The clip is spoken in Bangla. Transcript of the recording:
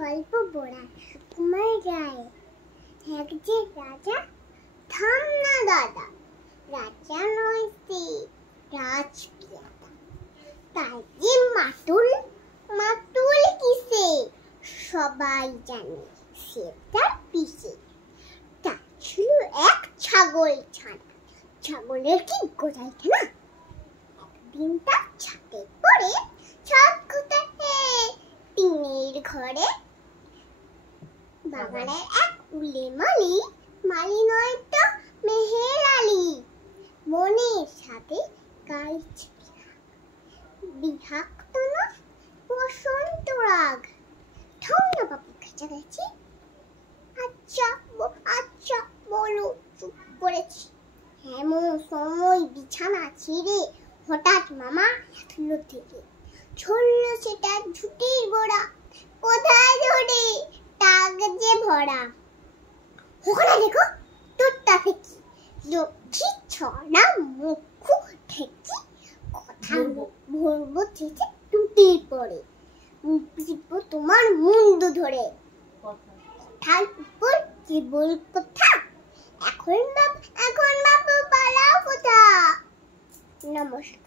গল্প পড়া কুমার রায়। এক যে রাজা, থাম না দাদা, রাজা নয় সে রাজপিয়াদা। তাই যে মাতুল, মাতুল কিসে সবাই জানে, সে তার পিসে। তার ছিল এক ছাগল ছানা, ছাগলের কি গোড়াই না। একদিন তার ছাদে পড়ে, ছাদ কোথায় টিনের ঘরে। বাগানের এক উলে মালি, মালি নয় তো মেহের আলী। মনের সাথে গাইছে বিহাক্ত না বসন্ত রাগ। থাম না বাবু কাছাকাছি, আচ্ছা আচ্ছা বলো, চুপ করেছি। এমন সময় বিছানা ছেড়ে হঠাৎ মামা হাঁটলো থেকে, ছড়ল সেটা ঝুঁটির গোড়া, কোথায় ধরে কাগজে ভরা। ওখানে দেখো তোরটা ফেকি, লক্ষ্মী ছড়া মুখ ঠেকি, কথা বলবো চেয়েছে টুটির পরে, তোমার মুন্ডু ধরে। কথার উপর কেবল কথা, এখন বাবু পালাও কোথা। নমস্কার।